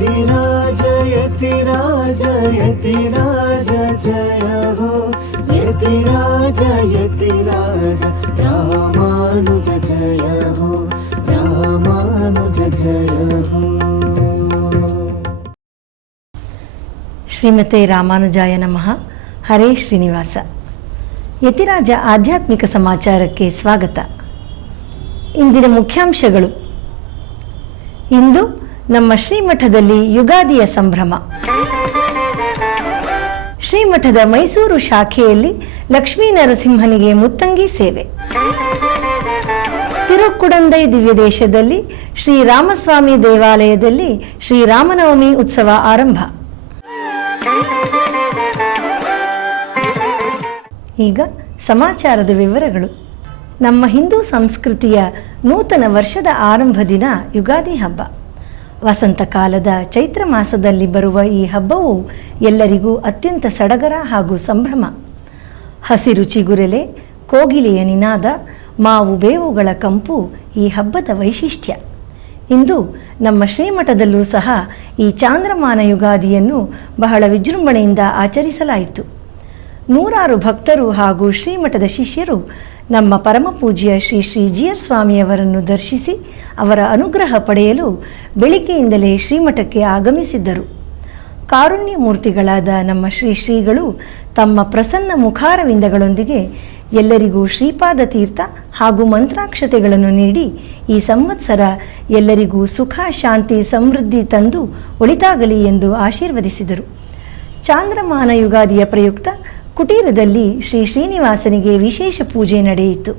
यतिराज यतिराज यतिराज जय हो यतिराज यतिराज रामानुज जय हो रामानुज जय हो। ಶ್ರೀಮತೆ ರಾಮಾನುಜಾಯ ನಮಃ. ಹರೇ ಶ್ರೀನಿವಾಸ. ಯತಿರಾಜ ಆಧ್ಯಾತ್ಮಿಕ ಸಮಾಚಾರಕ್ಕೆ ಸ್ವಾಗತ. ಇಂದಿನ ಮುಖ್ಯಾಂಶಗಳು. ಇಂದು ನಮ್ಮ ಶ್ರೀಮಠದಲ್ಲಿ ಯುಗಾದಿಯ ಸಂಭ್ರಮ. ಶ್ರೀಮಠದ ಮೈಸೂರು ಶಾಖೆಯಲ್ಲಿ ಲಕ್ಷ್ಮೀ ನರಸಿಂಹನಿಗೆ ಮುತ್ತಂಗಿ ಸೇವೆ. ತಿರುಕ್ಕುಡಂದೈ ದಿವ್ಯದೇಶದಲ್ಲಿ ಶ್ರೀರಾಮಸ್ವಾಮಿ ದೇವಾಲಯದಲ್ಲಿ ಶ್ರೀರಾಮನವಮಿ ಉತ್ಸವ ಆರಂಭ. ಈಗ ಸಮಾಚಾರದ ವಿವರಗಳು. ನಮ್ಮ ಹಿಂದೂ ಸಂಸ್ಕೃತಿಯ ನೂತನ ವರ್ಷದ ಆರಂಭ ದಿನ ಯುಗಾದಿ ಹಬ್ಬ. ವಸಂತ ಕಾಲದ ಚೈತ್ರ ಮಾಸದಲ್ಲಿ ಬರುವ ಈ ಹಬ್ಬವು ಎಲ್ಲರಿಗೂ ಅತ್ಯಂತ ಸಡಗರ ಹಾಗೂ ಸಂಭ್ರಮ. ಹಸಿರು ಚಿಗುರೆಲೆ, ಕೋಗಿಲೆಯ ನಿನಾದ, ಮಾವು ಬೇವುಗಳ ಕಂಪು ಈ ಹಬ್ಬದ ವೈಶಿಷ್ಟ್ಯ. ಇಂದು ನಮ್ಮ ಶ್ರೀಮಠದಲ್ಲೂ ಸಹ ಈ ಚಾಂದ್ರಮಾನ ಯುಗಾದಿಯನ್ನು ಬಹಳ ವಿಜೃಂಭಣೆಯಿಂದ ಆಚರಿಸಲಾಯಿತು. ನೂರಾರು ಭಕ್ತರು ಹಾಗೂ ಶ್ರೀಮಠದ ಶಿಷ್ಯರು ನಮ್ಮ ಪರಮಪೂಜ್ಯ ಶ್ರೀ ಶ್ರೀ ಜಿಯರ್ ಸ್ವಾಮಿಯವರನ್ನು ದರ್ಶಿಸಿ ಅವರ ಅನುಗ್ರಹ ಪಡೆಯಲು ಬೆಳಿಗ್ಗೆಯಿಂದಲೇ ಶ್ರೀಮಠಕ್ಕೆ ಆಗಮಿಸಿದ್ದರು. ಕಾರುಣ್ಯ ಮೂರ್ತಿಗಳಾದ ನಮ್ಮ ಶ್ರೀ ಶ್ರೀಗಳು ತಮ್ಮ ಪ್ರಸನ್ನ ಮುಖಾರವಿಂದಗಳೊಂದಿಗೆ ಎಲ್ಲರಿಗೂ ಶ್ರೀಪಾದ ತೀರ್ಥ ಹಾಗೂ ಮಂತ್ರಾಕ್ಷತೆಗಳನ್ನು ನೀಡಿ ಈ ಸಂವತ್ಸರ ಎಲ್ಲರಿಗೂ ಸುಖ, ಶಾಂತಿ, ಸಮೃದ್ಧಿ ತಂದು ಒಳಿತಾಗಲಿ ಎಂದು ಆಶೀರ್ವದಿಸಿದರು. ಚಾಂದ್ರಮಾನ ಯುಗಾದಿಯ ಪ್ರಯುಕ್ತ ಕುಟೀರದಲ್ಲಿ ಶ್ರೀ ಶ್ರೀನಿವಾಸನಿಗೆ ವಿಶೇಷ ಪೂಜೆ ನಡೆಯಿತು.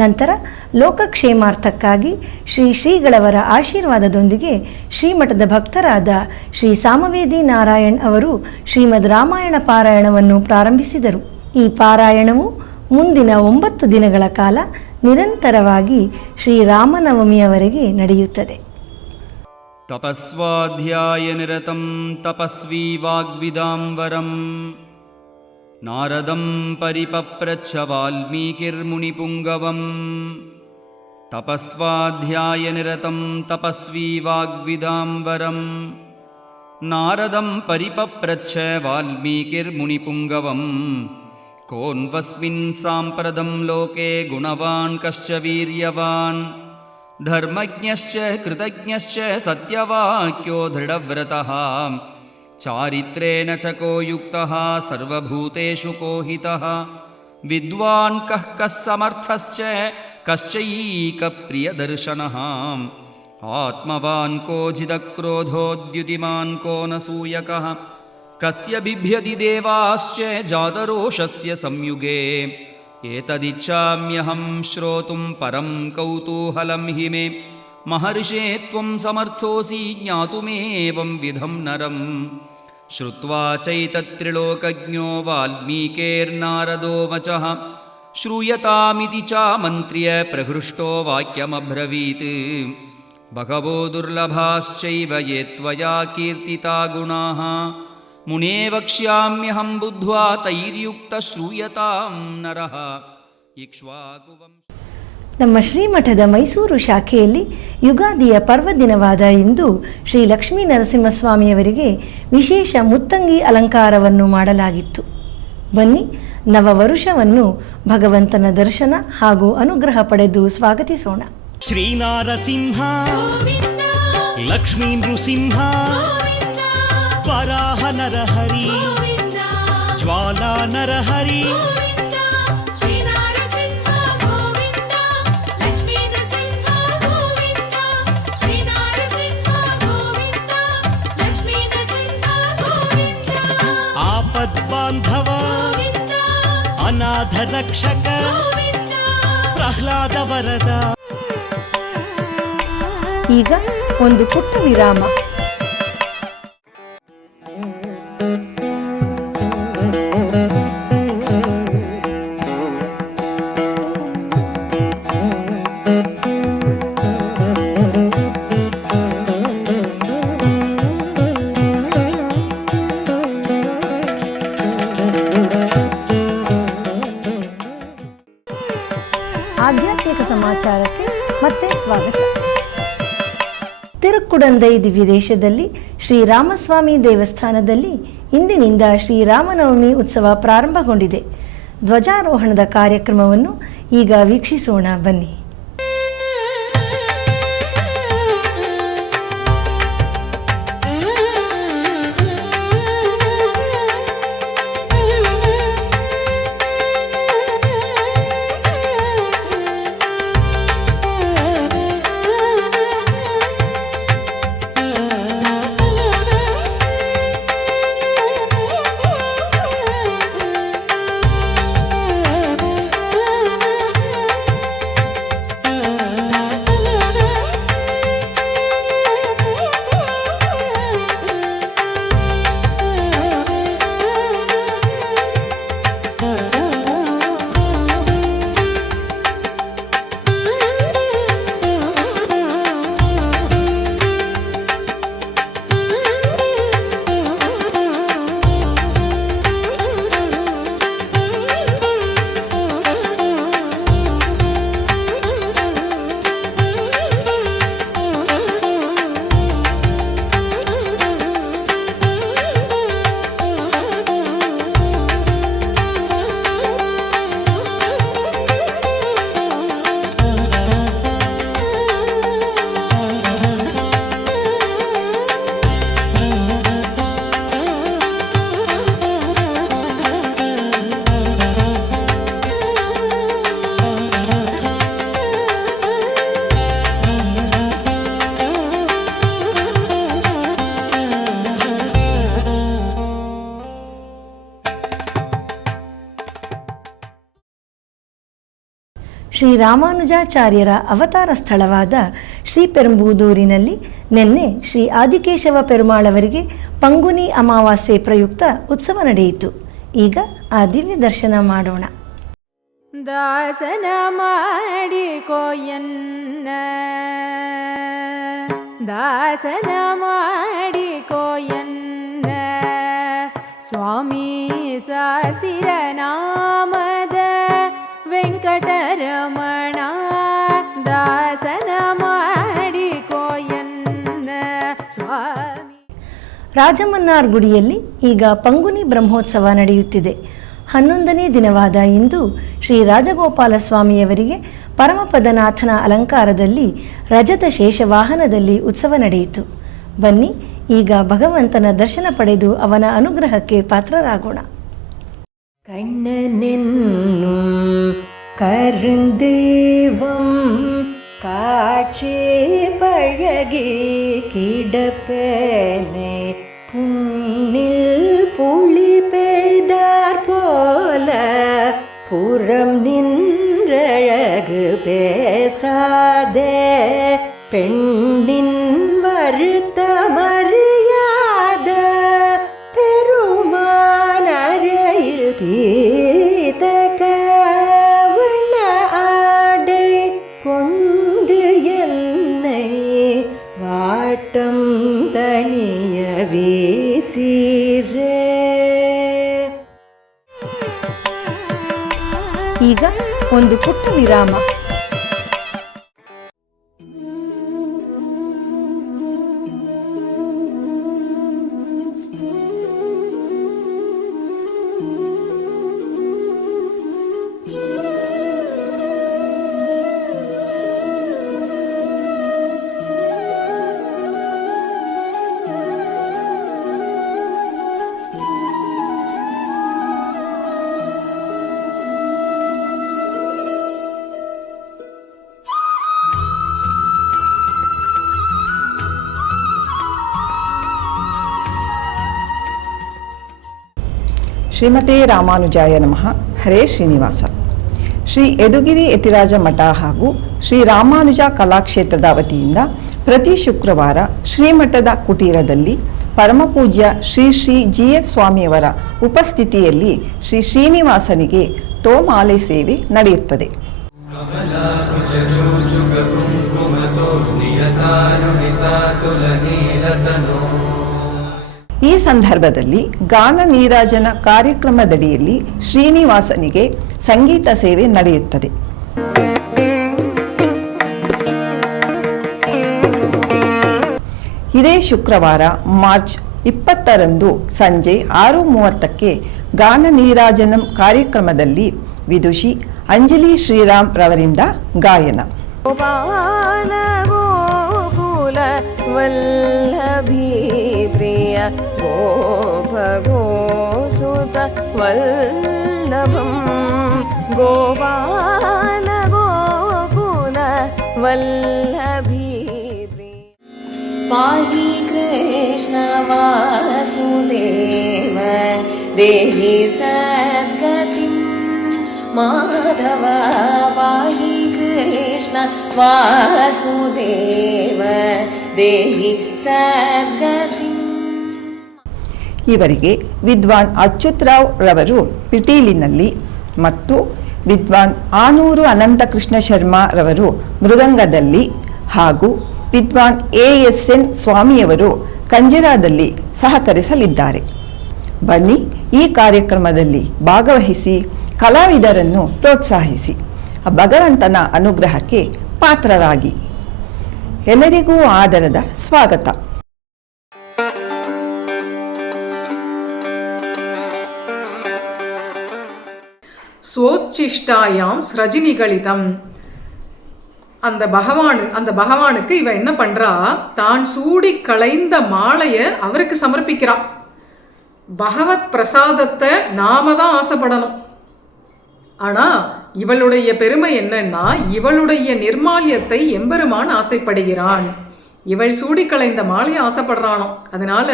ನಂತರ ಲೋಕಕ್ಷೇಮಾರ್ಥಕ್ಕಾಗಿ ಶ್ರೀ ಶ್ರೀಗಳವರ ಆಶೀರ್ವಾದದೊಂದಿಗೆ ಶ್ರೀಮಠದ ಭಕ್ತರಾದ ಶ್ರೀ ಸಾಮವೇದಿ ನಾರಾಯಣ್ ಅವರು ಶ್ರೀಮದ್ ರಾಮಾಯಣ ಪಾರಾಯಣವನ್ನು ಪ್ರಾರಂಭಿಸಿದರು. ಈ ಪಾರಾಯಣವು ಮುಂದಿನ 9 ದಿನಗಳ ಕಾಲ ನಿರಂತರವಾಗಿ ಶ್ರೀರಾಮನವಮಿಯವರೆಗೆ ನಡೆಯುತ್ತದೆ. ತಪಸ್ವಾಧ್ಯಾಯ ನಿರತಂ ತಪಸ್ವಿ ವಾಗ್ವಿದಾಂವರಂ ನಾರದಂ ಪರಿಪಪ್ರಚ್ಛ ವಾಲ್ಮೀಕಿರ್ಮುನಿಪುಂಗವಂ. ತಪಸ್ವಾಧ್ಯಾಯ ನಿರತಂ ತಪಸ್ವಿ ವಾಗ್ವಿದಾಂವರಂ ನಾರದಂ ಪರಿಪಪ್ರಚ್ಛ ವಾಲ್ಮೀಕಿರ್ಮುನಿಪುಂಗವಂ. ಕೋನ್ವಸ್ಮಿನ್ ಸಾಂಪ್ರದಂ ಲೋಕೆ ಗುಣವಾನ್ ಕಶ್ಚ ವೀರ್ಯವಾನ್ ಧರ್ಮಜ್ಞಶ್ಚ ಕೃತಜ್ಞಶ್ಚ ಸತ್ಯವಾಕ್ಯೋ ದೃಢವ್ರತಃ ಚಾರಿತ್ರೇಣ ಚ ಕೋ ಯುಕ್ತಃ ಸರ್ವಭೂತೇಷು ಕೋ ಹಿತಃ ವಿದ್ವಾನ್ ಕಃ ಕಃ ಸಮರ್ಥಶ್ಚ ಕಶ್ಚೈಕ ಪ್ರಿಯದರ್ಶನಃ ಆತ್ಮವಾನ್ ಕೋ ಜಿತಕ್ರೋಧೋದ್ಯುತಿಮಾನ್ ಕೋ ನ ಸೂಯಕಃ ಕಸ್ಯ ಬಿಭ್ಯತಿ ದೇವಾಶ್ಚ ಜಾತರೋಷಸ್ಯ ಸಂಯುಗೇ ಏತದಿಚ್ಛಾಮ್ಯಹಂ ಶ್ರೋತುಂ ಪರಂ ಕೌತೂಹಲಂ ಹಿ ಮೇ ಮಹರ್ಷೇ ತ್ವಂ ಸಮರ್ಥೋಸಿ ಜ್ಞಾತುಮೇವಂ ವಿಧಂ ನರಂ. ಶ್ರುತ್ವಾ ಚೈತತ್ರಿಲೋಕಜ್ಞೋ ವಾಲ್ಮೀಕೇರ್ನಾರದೋ ವಚಃ ಶ್ರೂಯತಾಮಿತಿ ಚಾಮಂತ್ರ್ಯ ಪ್ರಹೃಷ್ಟೋ ವಾಕ್ಯಮಬ್ರವೀತ್. ಬಹವೋ ದುರ್ಲಭಾಶ್ಚೈವ ಯೇ ತ್ವಯಾ ಕೀರ್ತಿತಾ ಗುಣಾಃ ಮುನೇ ವಕ್ಷ್ಯಾಮ್ಯಹಂ ಬುದ್ಧ್ವಾ ತೈರ್ಯುಕ್ತ ಶ್ರೂಯತಾಂ ನರಃ. ಇಕ್ಷ್ವಾಕುವಂಶ. ನಮ್ಮ ಶ್ರೀಮಠದ ಮೈಸೂರು ಶಾಖೆಯಲ್ಲಿ ಯುಗಾದಿಯ ಪರ್ವದಿನವಾದ ಇಂದು ಶ್ರೀ ಲಕ್ಷ್ಮೀ ನರಸಿಂಹಸ್ವಾಮಿಯವರಿಗೆ ವಿಶೇಷ ಮುತ್ತಂಗಿ ಅಲಂಕಾರವನ್ನು ಮಾಡಲಾಗಿತ್ತು. ಬನ್ನಿ, ನವವರುಷವನ್ನು ಭಗವಂತನ ದರ್ಶನ ಹಾಗೂ ಅನುಗ್ರಹ ಪಡೆದು ಸ್ವಾಗತಿಸೋಣ. ಶ್ರೀನಾರಸಿಂಹ ಲಕ್ಷ್ಮೀ ನೃಸಿಂಹ ವರಾಹ ನರಹರಿ ಜ್ವಾಲಾ ನರಹರಿ ಬಾಂಧವ ಅನಾಥ ರಕ್ಷಕ ಪ್ರಹ್ಲಾದ ವರದ. ಈಗ ಒಂದು ಪುಟ್ಟ ವಿರಾಮ. ಆಧ್ಯಾತ್ಮಿಕ ಸಮಾಚಾರಕ್ಕೆ ಮತ್ತೆ ಸ್ವಾಗತ. ತಿರುಕ್ಕುಡಂದೈ ತಿರುಮಲೈ ದಿವ್ಯದೇಶದಲ್ಲಿ ಶ್ರೀರಾಮಸ್ವಾಮಿ ದೇವಸ್ಥಾನದಲ್ಲಿ ಇಂದಿನಿಂದ ಶ್ರೀರಾಮನವಮಿ ಉತ್ಸವ ಪ್ರಾರಂಭಗೊಂಡಿದೆ. ಧ್ವಜಾರೋಹಣದ ಕಾರ್ಯಕ್ರಮವನ್ನು ಈಗ ವೀಕ್ಷಿಸೋಣ ಬನ್ನಿ. ಶ್ರೀರಾಮಾನುಜಾಚಾರ್ಯರ ಅವತಾರ ಸ್ಥಳವಾದ ಶ್ರೀಪೆರುಂಬುದೂರಿನಲ್ಲಿ ನಿನ್ನೆ ಶ್ರೀ ಆದಿಕೇಶವ ಪೆರುಮಾಳವರಿಗೆ ಪಂಗುನಿ ಅಮಾವಾಸ್ಯೆ ಪ್ರಯುಕ್ತ ಉತ್ಸವ ನಡೆಯಿತು. ಈಗ ಆ ದಿವ್ಯ ದರ್ಶನ ಮಾಡೋಣ. ದಾಸನ ಮಾಡಿಕೋಯನ್ನ ದಾಸನ ಮಾಡಿಕೋಯನ್ನ ಸ್ವಾಮಿ ಸಾಸಿರ ನಾಮದ ವೆಂಕಟರಮಣ ದಾಸನ ಮಾಡಿಕೋಯನ್ನ ಸ್ವಾಮಿ. ರಾಜಮನ್ನಾರ್ ಗುಡಿಯಲ್ಲಿ ಈಗ ಪಂಗುನಿ ಬ್ರಹ್ಮೋತ್ಸವ ನಡೆಯುತ್ತಿದೆ. 11ನೇ ದಿನವಾದ ಇಂದು ಶ್ರೀ ರಾಜಗೋಪಾಲ ಸ್ವಾಮಿಯವರಿಗೆ ಪರಮಪದನಾಥನ ಅಲಂಕಾರದಲ್ಲಿ ರಜತ ಶೇಷವಾಹನದಲ್ಲಿ ಉತ್ಸವ ನಡೆಯಿತು. ಬನ್ನಿ ಈಗ ಭಗವಂತನ ದರ್ಶನ ಪಡೆದು ಅವನ ಅನುಗ್ರಹಕ್ಕೆ ಪಾತ್ರರಾಗೋಣ. கண்ணனென்னும் கருந்தேவம் காட்சி பழகி கிடப்பேனே புண்ணில் புளி பெய்தார் போல புறம் நின்றழகு பேசாதே பெண்ணின் வருத்தமறியாத பெருமானரையில் பீதக வண்ண ஆடை கொண்டு என்னை வாட்டம் தணிய வீசிரே. ಈಗ ಒಂದು ಪುಟ್ಟ ವಿರಾಮ. ಶ್ರೀಮತೆ ರಾಮಾನುಜಾಯ ನಮಃ. ಹರೇ ಶ್ರೀನಿವಾಸ. ಶ್ರೀ ಯದುಗಿರಿ ಯತಿರಾಜ ಮಠ ಹಾಗೂ ಶ್ರೀ ರಾಮಾನುಜ ಕಲಾಕ್ಷೇತ್ರದ ವತಿಯಿಂದ ಪ್ರತಿ ಶುಕ್ರವಾರ ಶ್ರೀಮಠದ ಕುಟೀರದಲ್ಲಿ ಪರಮಪೂಜ್ಯ ಶ್ರೀ ಶ್ರೀ GS ಸ್ವಾಮಿಯವರ ಉಪಸ್ಥಿತಿಯಲ್ಲಿ ಶ್ರೀ ಶ್ರೀನಿವಾಸನಿಗೆ ತೋಮಾಲೆ ಸೇವೆ ನಡೆಯುತ್ತದೆ. ಈ ಸಂದರ್ಭದಲ್ಲಿ ಗಾನ ನೀರಾಜನ ಕಾರ್ಯಕ್ರಮದಡಿಯಲ್ಲಿ ಶ್ರೀನಿವಾಸನಿಗೆ ಸಂಗೀತ ಸೇವೆ ನಡೆಯುತ್ತದೆ. ಇದೇ ಶುಕ್ರವಾರ ಮಾರ್ಚ್ 20ರಂದು ಸಂಜೆ 6:30ಕ್ಕೆ ಗಾನ ನೀರಾಜನಂ ಕಾರ್ಯಕ್ರಮದಲ್ಲಿ ವಿದುಷಿ ಅಂಜಲಿ ಶ್ರೀರಾಮ್ ರವರಿಂದ ಗಾಯನ. ಗೋಪಾಲ ಗೋಕುಲ ವಲ್ಲಭಿ ಪ್ರಿಯ ಗೋಪ ಗೋಸುತ ವಲ್ಲಭಂ ಗೋಪಾಲ ಗೋಕುಲ ವಲ್ಲಭಿ ಪ್ರಿಯ ಪಾಹಿ ಕೃಷ್ಣ ವಾಸುದೇವ ದೇಹಿ ಸದ್ಗತಿಂ ಮಾಧವ ಪಾಹಿ ಕೃಷ್ಣ ವಾಸುದೇವ ದೇಹಿ ಸದ್ಗತಿಂ. ಇವರಿಗೆ ವಿದ್ವಾನ್ ಅಚ್ಯುತರಾವ್ ರವರು ಪಿಟೀಲಿನಲ್ಲಿ ಮತ್ತು ವಿದ್ವಾನ್ ಆನೂರು ಅನಂತಕೃಷ್ಣ ಶರ್ಮಾ ರವರು ಮೃದಂಗದಲ್ಲಿ ಹಾಗೂ ವಿದ್ವಾನ್ ASN ಸ್ವಾಮಿಯವರು ಕಂಜಿರಾದಲ್ಲಿ ಸಹಕರಿಸಲಿದ್ದಾರೆ. ಬನ್ನಿ, ಈ ಕಾರ್ಯಕ್ರಮದಲ್ಲಿ ಭಾಗವಹಿಸಿ ಕಲಾವಿದರನ್ನು ಪ್ರೋತ್ಸಾಹಿಸಿ ಭಗವಂತನ ಅನುಗ್ರಹಕ್ಕೆ ಪಾತ್ರರಾಗಿ. ಎಲ್ಲರಿಗೂ ಆದರದ ಸ್ವಾಗತ. சோச்சிஷ்டாயாம் ஸ்ரஜினிகளிதம். அந்த பகவானுக்கு இவ என்ன பண்றா, தான் சூடி களைந்த மாலைய அவருக்கு சமர்ப்பிக்கிறான். பகவத் பிரசாதத்தை நாம தான் ஆசைப்படணும். ஆனா இவளுடைய பெருமை என்னன்னா, இவளுடைய நிர்மால்யத்தை எம்பெருமான் ஆசைப்படுகிறான். இவள் சூடி களைந்த மாலையை ஆசைப்படுறானோ. அதனால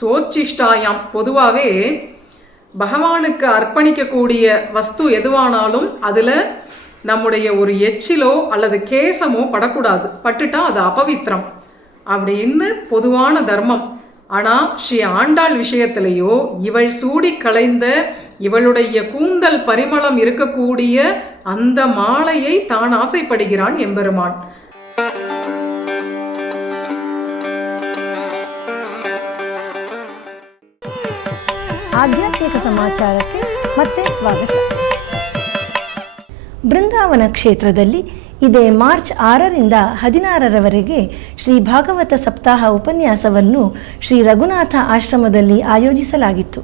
சோச்சிஷ்டாயாம், பொதுவாகவே பகவானுக்கு அர்ப்பணிக்கக்கூடிய வஸ்து எதுவானாலும் அதில் நம்முடைய ஒரு எச்சிலோ அல்லது கேசமோ படக்கூடாது. பட்டுட்டா அது அபவித்திரம் அப்படின்னு பொதுவான தர்மம். ஆனால் ஸ்ரீ ஆண்டாள் விஷயத்திலேயோ இவள் சூடி களைந்த இவளுடைய கூந்தல் பரிமளம் இருக்கக்கூடிய அந்த மாலையை தான் ஆசைப்படுகிறான் எம்பெருமான். ಆಧ್ಯಾತ್ಮಿಕ ಸಮಾಚಾರಕ್ಕೆ ಮತ್ತೆ ಸ್ವಾಗತ. ಬೃಂದಾವನ ಕ್ಷೇತ್ರದಲ್ಲಿ ಇದೇ ಮಾರ್ಚ್ 6ರಿಂದ 16ರವರೆಗೆ ಶ್ರೀ ಭಾಗವತ ಸಪ್ತಾಹ ಉಪನ್ಯಾಸವನ್ನು ಶ್ರೀ ರಘುನಾಥ ಆಶ್ರಮದಲ್ಲಿ ಆಯೋಜಿಸಲಾಗಿತ್ತು.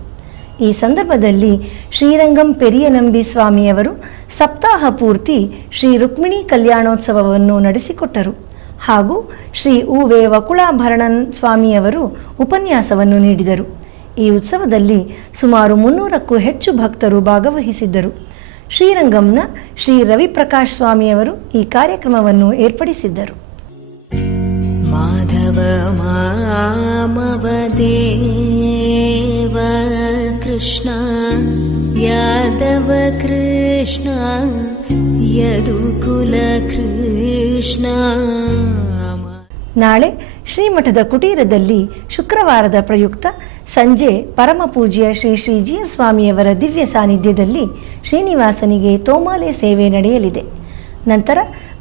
ಈ ಸಂದರ್ಭದಲ್ಲಿ ಶ್ರೀರಂಗಂ ಪೆರಿಯನಂಬಿ ಸ್ವಾಮಿಯವರು ಸಪ್ತಾಹ ಪೂರ್ತಿ ಶ್ರೀ ರುಕ್ಮಿಣಿ ಕಲ್ಯಾಣೋತ್ಸವವನ್ನು ನಡೆಸಿಕೊಟ್ಟರು ಹಾಗೂ ಶ್ರೀ ಉವೆ ವಕುಳಾಭರಣನ್ ಸ್ವಾಮಿಯವರು ಉಪನ್ಯಾಸವನ್ನು ನೀಡಿದರು. ಈ ಉತ್ಸವದಲ್ಲಿ ಸುಮಾರು 300ಕ್ಕೂ ಹೆಚ್ಚು ಭಕ್ತರು ಭಾಗವಹಿಸಿದ್ದರು. ಶ್ರೀರಂಗಂನ ಶ್ರೀ ರವಿಪ್ರಕಾಶ್ ಸ್ವಾಮಿಯವರು ಈ ಕಾರ್ಯಕ್ರಮವನ್ನು ಏರ್ಪಡಿಸಿದ್ದರು. ಮಾಧವ ಮಾಮವ ದೇವ ಕೃಷ್ಣ ಯಾದವ ಕೃಷ್ಣ ಯದುಕುಲ ಕೃಷ್ಣ. ನಾಳೆ ಶ್ರೀಮಠದ ಕುಟೀರದಲ್ಲಿ ಶುಕ್ರವಾರದ ಪ್ರಯುಕ್ತ ಸಂಜೆ ಪರಮಪೂಜ್ಯ ಶ್ರೀ ಶ್ರೀಜೀಯರ್ ಸ್ವಾಮಿಯವರ ದಿವ್ಯ ಸಾನ್ನಿಧ್ಯದಲ್ಲಿ ಶ್ರೀನಿವಾಸನಿಗೆ ತೋಮಾಲೆ ಸೇವೆ ನಡೆಯಲಿದೆ. ನಂತರ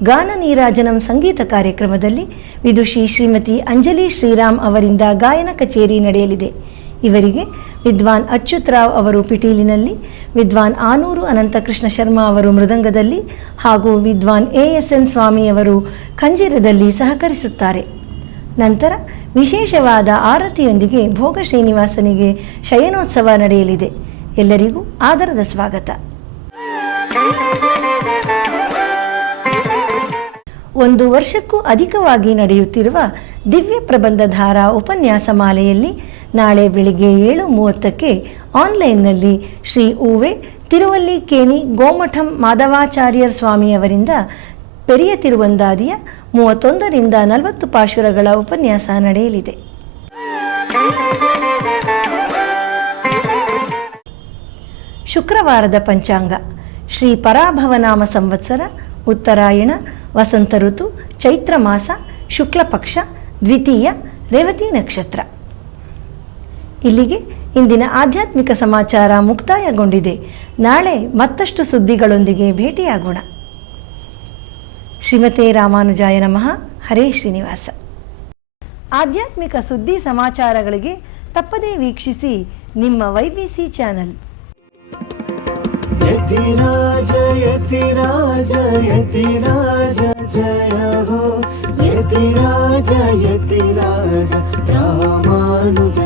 ಗಾನ ನೀರಾಜನಂ ಸಂಗೀತ ಕಾರ್ಯಕ್ರಮದಲ್ಲಿ ವಿದುಷಿ ಶ್ರೀಮತಿ ಅಂಜಲಿ ಶ್ರೀರಾಮ್ ಅವರಿಂದ ಗಾಯನ ಕಚೇರಿ ನಡೆಯಲಿದೆ. ಇವರಿಗೆ ವಿದ್ವಾನ್ ಅಚ್ಯುತರಾವ್ ಅವರು ಪಿಟೀಲಿನಲ್ಲಿ, ವಿದ್ವಾನ್ ಆನೂರು ಅನಂತಕೃಷ್ಣ ಶರ್ಮಾ ಅವರು ಮೃದಂಗದಲ್ಲಿ ಹಾಗೂ ವಿದ್ವಾನ್ ASN ಸ್ವಾಮಿಯವರು ಕಂಜೀರದಲ್ಲಿ ಸಹಕರಿಸುತ್ತಾರೆ. ನಂತರ ವಿಶೇಷವಾದ ಆರತಿಯೊಂದಿಗೆ ಭೋಗ ಶ್ರೀನಿವಾಸನಿಗೆ ಶಯನೋತ್ಸವ ನಡೆಯಲಿದೆ. ಎಲ್ಲರಿಗೂ ಆದರದ ಸ್ವಾಗತ. ಒಂದು ವರ್ಷಕ್ಕೂ ಅಧಿಕವಾಗಿ ನಡೆಯುತ್ತಿರುವ ದಿವ್ಯ ಪ್ರಬಂಧಧಾರಾ ಉಪನ್ಯಾಸ ಮಾಲೆಯಲ್ಲಿ ನಾಳೆ ಬೆಳಿಗ್ಗೆ 7:30ಕ್ಕೆ ಆನ್ಲೈನ್ನಲ್ಲಿ ಶ್ರೀ ಉವೆ ತಿರುವಲ್ಲಿಕೇಣಿ ಗೋಮಠಂ ಮಾಧವಾಚಾರ್ಯರ್ ಸ್ವಾಮಿಯವರಿಂದ ಪೆರಿಯ ತಿರುವಂದಾದಿಯ 31ರಿಂದ 40 ಪಾಶುರಗಳ ಉಪನ್ಯಾಸ ನಡೆಯಲಿದೆ. ಶುಕ್ರವಾರದ ಪಂಚಾಂಗ ಶ್ರೀ ಪರಾಭವನಾಮ ಸಂವತ್ಸರ, ಉತ್ತರಾಯಣ, ವಸಂತ ಋತು, ಚೈತ್ರ ಮಾಸ, ಶುಕ್ಲ ಪಕ್ಷ, ದ್ವಿತೀಯ, ರೇವತಿ ನಕ್ಷತ್ರ. ಇಲ್ಲಿಗೆ ಇಂದಿನ ಆಧ್ಯಾತ್ಮಿಕ ಸಮಾಚಾರ ಮುಕ್ತಾಯಗೊಂಡಿದೆ. ನಾಳೆ ಮತ್ತಷ್ಟು ಸುದ್ದಿಗಳೊಂದಿಗೆ ಭೇಟಿಯಾಗೋಣ. ಶ್ರೀಮತೆ ರಾಮಾನುಜಾಯ ನಮಃ. ಹರೇ ಶ್ರೀನಿವಾಸ. ಆಧ್ಯಾತ್ಮಿಕ ಸುದ್ದಿ ಸಮಾಚಾರಗಳಿಗೆ ತಪ್ಪದೇ ವೀಕ್ಷಿಸಿ ನಿಮ್ಮ YBC ಚಾನಲ್. ಯತಿರಾಜ ಯತಿರಾಜ ಯತಿರಾಜ ಜಯ ಹೋ. यतिराज यतिराज रामानुज